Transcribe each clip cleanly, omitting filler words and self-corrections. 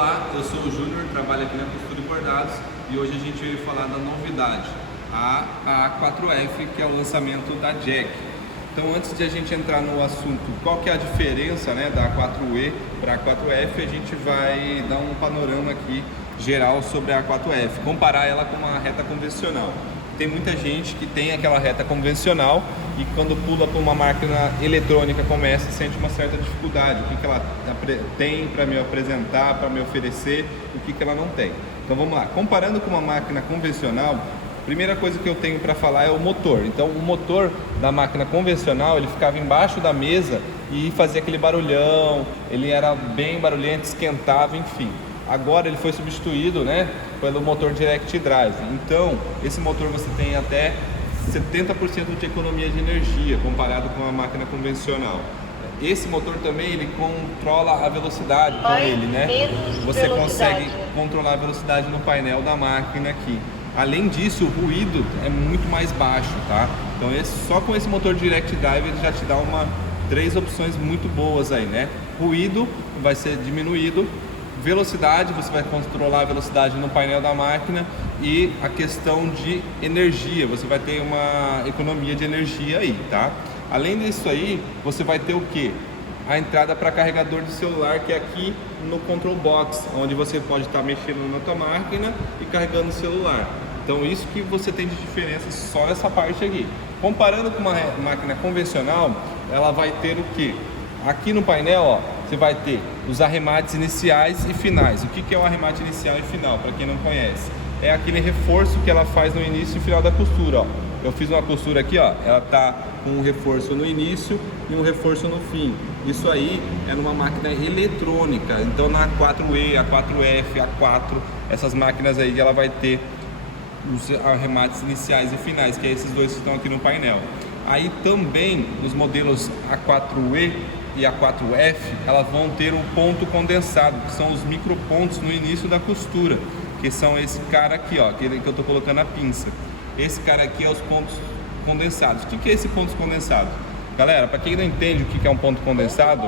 Olá, eu sou o Júnior, trabalho aqui na Costura e Bordados e hoje a gente veio falar da novidade, a A4F, que é o lançamento da Jack. Então, antes de a gente entrar no assunto, qual que é a diferença, né, da A4E para a A4F, a gente vai dar um panorama aqui geral sobre a A4F, comparar ela com uma reta convencional. Tem muita gente que tem aquela reta convencional e quando pula para uma máquina eletrônica começa, sente uma certa dificuldade. O que ela tem para me apresentar, para me oferecer, o que ela não tem. Então vamos lá, comparando com uma máquina convencional, a primeira coisa que eu tenho para falar é o motor. Então o motor da máquina convencional, ele ficava embaixo da mesa e fazia aquele barulhão, ele era bem barulhento, esquentava, enfim. Agora ele foi substituído, né, pelo motor Direct Drive. Então, esse motor você tem até 70% de economia de energia comparado com a máquina convencional. Esse motor também, ele controla a velocidade com ele, né? Você consegue controlar a velocidade no painel da máquina aqui. Além disso, o ruído é muito mais baixo, tá? Então, só com esse motor Direct Drive ele já te dá três opções muito boas aí, né? Ruído vai ser diminuído. Velocidade, você vai controlar a velocidade no painel da máquina e a questão de energia, você vai ter uma economia de energia aí, tá? Além disso aí, você vai ter o que? A entrada para carregador de celular, que é aqui no Control Box, onde você pode estar mexendo na tua máquina e carregando o celular. Então isso que você tem de diferença só essa parte aqui. Comparando com uma máquina convencional, ela vai ter o que? Aqui no painel, ó, você vai ter os arremates iniciais e finais. O que é o arremate inicial e final, para quem não conhece? É aquele reforço que ela faz no início e final da costura, ó. Eu fiz uma costura aqui, ó, ela tá com um reforço no início e um reforço no fim. Isso aí é numa máquina eletrônica. Então na A4E, A4F, A4, essas máquinas aí ela vai ter os arremates iniciais e finais, que é esses dois que estão aqui no painel. Aí também os modelos A4E e a 4F, elas vão ter um ponto condensado, que são os micropontos no início da costura, que são esse cara aqui, ó, aquele que eu tô colocando a pinça. Esse cara aqui é os pontos condensados. O que é esse ponto condensado? Galera, para quem não entende o que é um ponto condensado,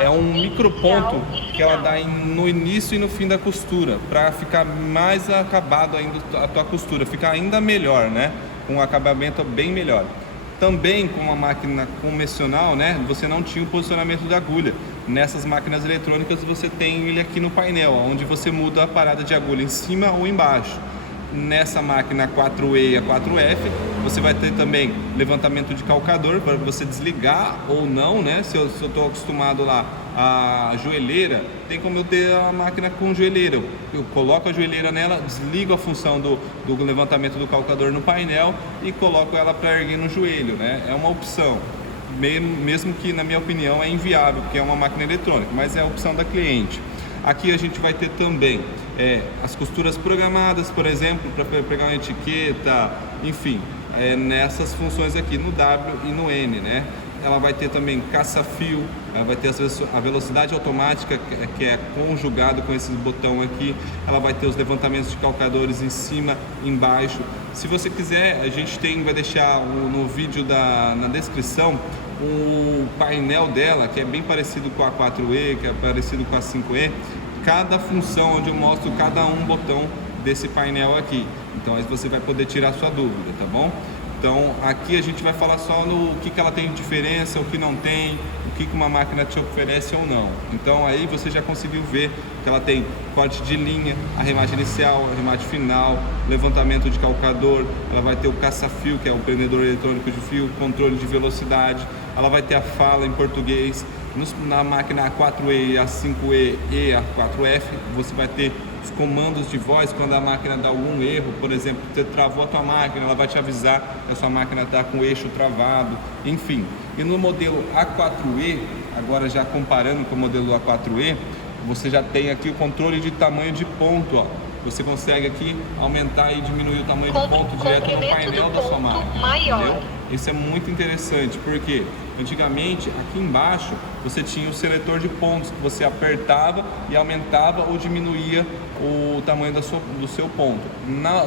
é um microponto que ela dá no início e no fim da costura, para ficar mais acabado ainda a tua costura, ficar ainda melhor, né? Com um acabamento bem melhor. Também com uma máquina convencional, né, você não tinha o posicionamento da agulha. Nessas máquinas eletrônicas você tem ele aqui no painel, onde você muda a parada de agulha em cima ou embaixo. Nessa máquina 4E e a 4F, você vai ter também levantamento de calcador para você desligar ou não, né? Se eu estou acostumado lá a joelheira, tem como eu ter a máquina com joelheira. Eu coloco a joelheira nela, desligo a função do levantamento do calcador no painel e coloco ela para erguer no joelho, né? É uma opção, mesmo que na minha opinião é inviável, porque é uma máquina eletrônica, mas é a opção da cliente. Aqui a gente vai ter também as costuras programadas, por exemplo, para pegar uma etiqueta, enfim, nessas funções aqui no W e no N, né? Ela vai ter também caça-fio, ela vai ter a velocidade automática, que é conjugado com esse botão aqui. Ela vai ter os levantamentos de calcadores em cima, embaixo. Se você quiser, a gente vai deixar no vídeo na descrição o painel dela, que é bem parecido com a 4E, que é parecido com a 5E. Cada função, onde eu mostro cada botão desse painel aqui. Então aí você vai poder tirar sua dúvida, tá bom? Então aqui a gente vai falar só no que ela tem de diferença, o que não tem, o que uma máquina te oferece ou não. Então aí você já conseguiu ver que ela tem corte de linha, arremate inicial, arremate final, levantamento de calcador, ela vai ter o caça-fio, que é o prendedor eletrônico de fio, controle de velocidade, ela vai ter a fala em português. Na máquina A4E, A5E e A4F, você vai ter os comandos de voz quando a máquina dá algum erro. Por exemplo, você travou a tua máquina, ela vai te avisar que a sua máquina está com o eixo travado, enfim. E no modelo A4E, agora já comparando com o modelo A4E, você já tem aqui o controle de tamanho de ponto, ó. Você consegue aqui aumentar e diminuir o tamanho de ponto direto no painel da sua máquina, entendeu? Isso é muito interessante, porque antigamente aqui embaixo você tinha o seletor de pontos, que você apertava e aumentava ou diminuía o tamanho do seu ponto.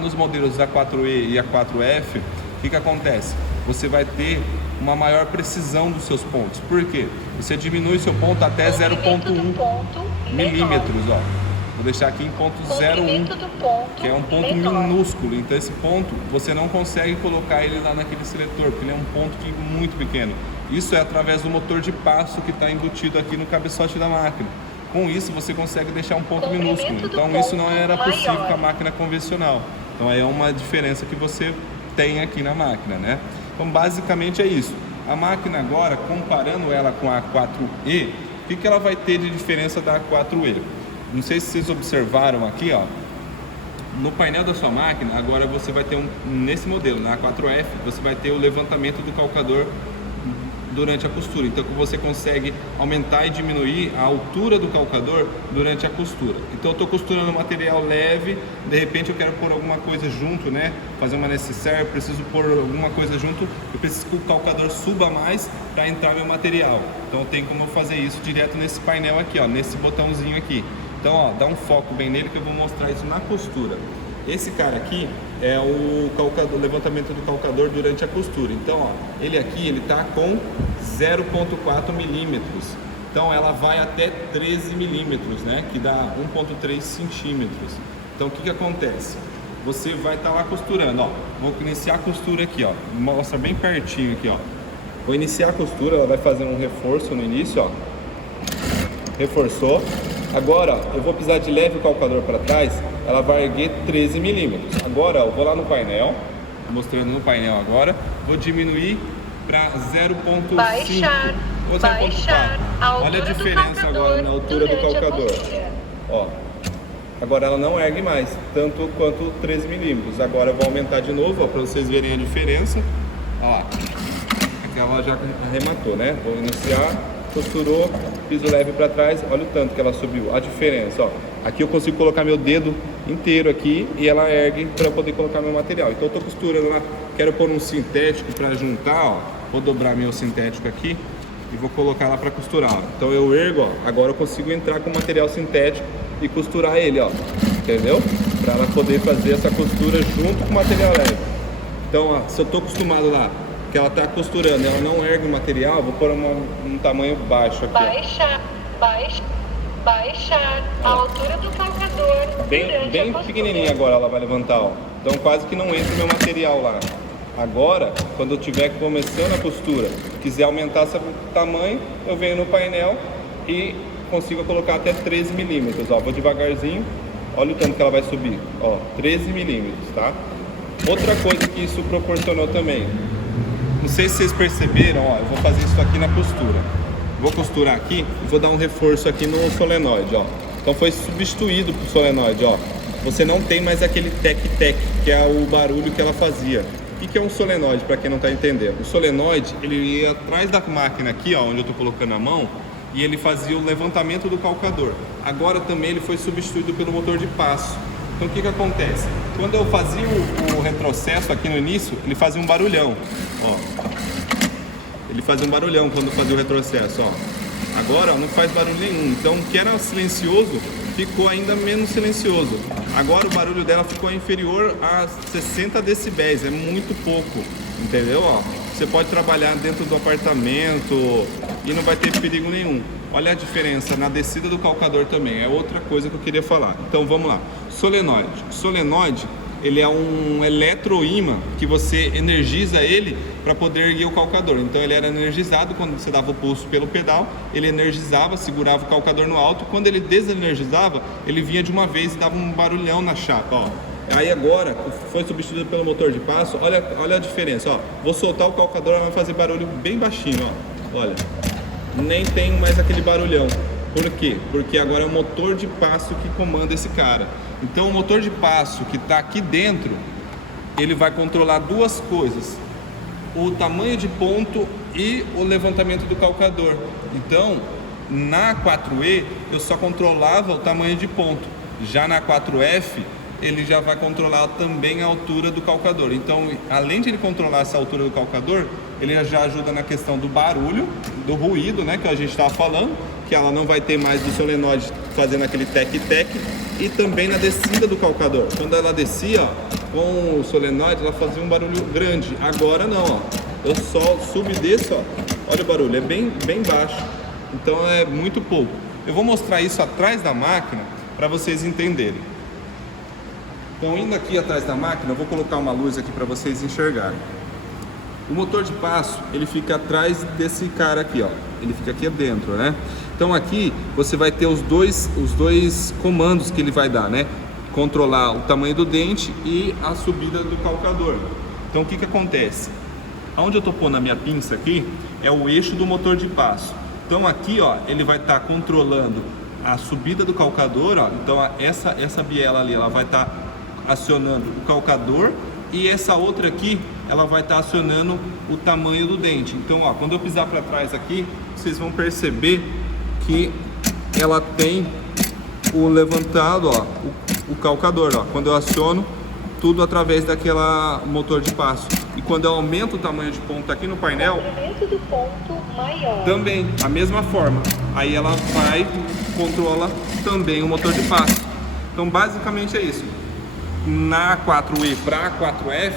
Nos modelos da 4E e a 4F, o que acontece? Você vai ter uma maior precisão dos seus pontos. Por quê? Você diminui seu ponto até 0,1 milímetros, ó. Vou deixar aqui em ponto 0,1, comprimento do ponto que é um ponto menor. minúsculo. Então esse ponto você não consegue colocar ele lá naquele seletor, porque ele é um ponto muito pequeno. Isso é através do motor de passo que está embutido aqui no cabeçote da máquina. Com isso você consegue deixar um ponto Comprimento minúsculo. do Então isso não ponto era possível maior. com a máquina convencional. Então é uma diferença que você tem aqui na máquina, né? Então basicamente é isso. A máquina agora, comparando ela com a A4E, o que ela vai ter de diferença da A4E? Não sei se vocês observaram aqui, ó. No painel da sua máquina, agora você vai ter nesse modelo, na A4F, você vai ter o levantamento do calcador durante a costura. Então você consegue aumentar e diminuir a altura do calcador durante a costura. Então eu estou costurando material leve, de repente eu quero pôr alguma coisa junto, né? Fazer uma necessaire, preciso pôr alguma coisa junto, eu preciso que o calcador suba mais para entrar meu material. Então tem como eu fazer isso direto nesse painel aqui, ó, nesse botãozinho aqui. Então, ó, dá um foco bem nele que eu vou mostrar isso na costura. Esse cara aqui é o levantamento do calcador durante a costura. Então, ó, ele aqui, ele tá com 0,4 milímetros. Então, ela vai até 13 milímetros, né? Que dá 1,3 centímetros. Então, o que acontece? Você vai estar lá costurando, ó. Vou iniciar a costura aqui, ó. Mostra bem pertinho aqui, ó. Vou iniciar a costura, ela vai fazer um reforço no início, ó. Reforçou. Agora, eu vou pisar de leve o calcador para trás, ela vai erguer 13 milímetros. Agora, eu vou lá no painel, mostrando no painel agora, vou diminuir para 0,5. Baixar a altura. Olha a diferença agora na altura do calcador. Ó, agora ela não ergue mais, tanto quanto 13 milímetros. Agora eu vou aumentar de novo, para vocês verem a diferença. Ó, aqui ela já arrematou, né? Vou iniciar. Costurou, piso leve para trás, olha o tanto que ela subiu, a diferença, ó. Aqui eu consigo colocar meu dedo inteiro aqui e ela ergue para poder colocar meu material. Então eu tô costurando lá, quero pôr um sintético para juntar, ó. Vou dobrar meu sintético aqui e vou colocar lá para costurar, ó. Então eu ergo, ó, agora eu consigo entrar com material sintético e costurar ele, ó. Entendeu? Para ela poder fazer essa costura junto com o material leve. Então, ó, se eu tô acostumado lá que ela está costurando, ela não ergue o material, vou pôr um tamanho baixo aqui. Baixar a altura do calcador. Bem pequenininha agora ela vai levantar, ó. Então quase que não entra o meu material lá. Agora, quando eu estiver começando a costura, quiser aumentar esse tamanho, eu venho no painel e consigo colocar até 13 milímetros, ó. Vou devagarzinho, olha o tanto que ela vai subir, ó, 13 milímetros, tá? Outra coisa que isso proporcionou também, não sei se vocês perceberam, ó, eu vou fazer isso aqui na costura. Vou costurar aqui e vou dar um reforço aqui no solenoide, ó. Então foi substituído pro solenoide, ó. Você não tem mais aquele tec-tec, que é o barulho que ela fazia. O que é um solenoide, para quem não tá entendendo? O solenoide, ele ia atrás da máquina aqui, ó, onde eu tô colocando a mão, e ele fazia o levantamento do calcador. Agora também ele foi substituído pelo motor de passo. Então o que acontece? Quando eu fazia o retrocesso aqui no início, ele fazia um barulhão, ó. Ele fazia um barulhão quando fazia o retrocesso, ó. Agora, ó, não faz barulho nenhum. Então, o que era silencioso, ficou ainda menos silencioso. Agora o barulho dela ficou inferior a 60 decibéis, é muito pouco, entendeu? Ó, você pode trabalhar dentro do apartamento e não vai ter perigo nenhum. Olha a diferença na descida do calcador também, é outra coisa que eu queria falar. Então vamos lá, solenoide. Solenoide, ele é um eletroímã que você energiza ele para poder erguer o calcador. Então ele era energizado quando você dava o pulso pelo pedal, ele energizava, segurava o calcador no alto. Quando ele desenergizava, ele vinha de uma vez e dava um barulhão na chapa, ó. Aí agora foi substituído pelo motor de passo. Olha a diferença, ó. Vou soltar o calcador, ela vai fazer barulho bem baixinho, ó. Olha, nem tem mais aquele barulhão. Por quê? Porque agora é o motor de passo que comanda esse cara. Então o motor de passo que está aqui dentro, ele vai controlar duas coisas: o tamanho de ponto e o levantamento do calcador. Então na 4E eu só controlava o tamanho de ponto, já na 4F ele já vai controlar também a altura do calcador. Então, além de ele controlar essa altura do calcador, ele já ajuda na questão do barulho, do ruído, né, que a gente estava falando, que ela não vai ter mais do solenoide fazendo aquele tec-tec, e também na descida do calcador. Quando ela descia, ó, com o solenoide, ela fazia um barulho grande. Agora não, ó. Eu só subo e desço, ó. Olha o barulho, é bem baixo. Então é muito pouco. Eu vou mostrar isso atrás da máquina para vocês entenderem. Então, indo aqui atrás da máquina, eu vou colocar uma luz aqui para vocês enxergarem. O motor de passo, ele fica atrás desse cara aqui, ó. Ele fica aqui dentro, né? Então aqui você vai ter os dois comandos que ele vai dar, né? Controlar o tamanho do dente e a subida do calcador. Então o que que acontece? Onde eu tô pondo a minha pinça aqui é o eixo do motor de passo. Então aqui, ó, ele vai estar controlando a subida do calcador, ó. Então essa biela ali, ela vai estar acionando o calcador, e essa outra aqui, ela vai estar acionando o tamanho do dente. Então, ó, quando eu pisar para trás aqui, vocês vão perceber que ela tem o levantado, ó, o calcador, ó. Quando eu aciono, tudo através daquela motor de passo. E quando eu aumento o tamanho de ponta aqui no painel, Comprimento do ponto maior. também a mesma forma. Aí ela vai, controla também o motor de passo. Então, basicamente é isso. Na A4E para A4F,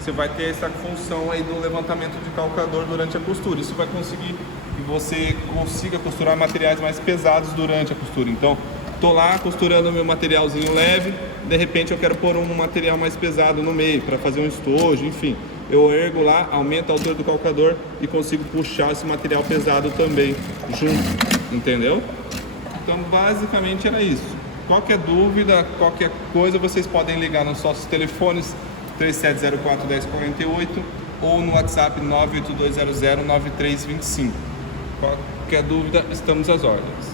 você vai ter essa função aí do levantamento de calcador durante a costura. Isso vai conseguir que você consiga costurar materiais mais pesados durante a costura. Então, tô lá costurando meu materialzinho leve, de repente eu quero pôr um material mais pesado no meio para fazer um estojo, enfim. Eu ergo lá, aumento a altura do calcador e consigo puxar esse material pesado também junto, entendeu? Então, basicamente era isso. Qualquer dúvida, qualquer coisa, vocês podem ligar nos nossos telefones 3704-1048 ou no WhatsApp 98200-9325. Qualquer dúvida, estamos às ordens.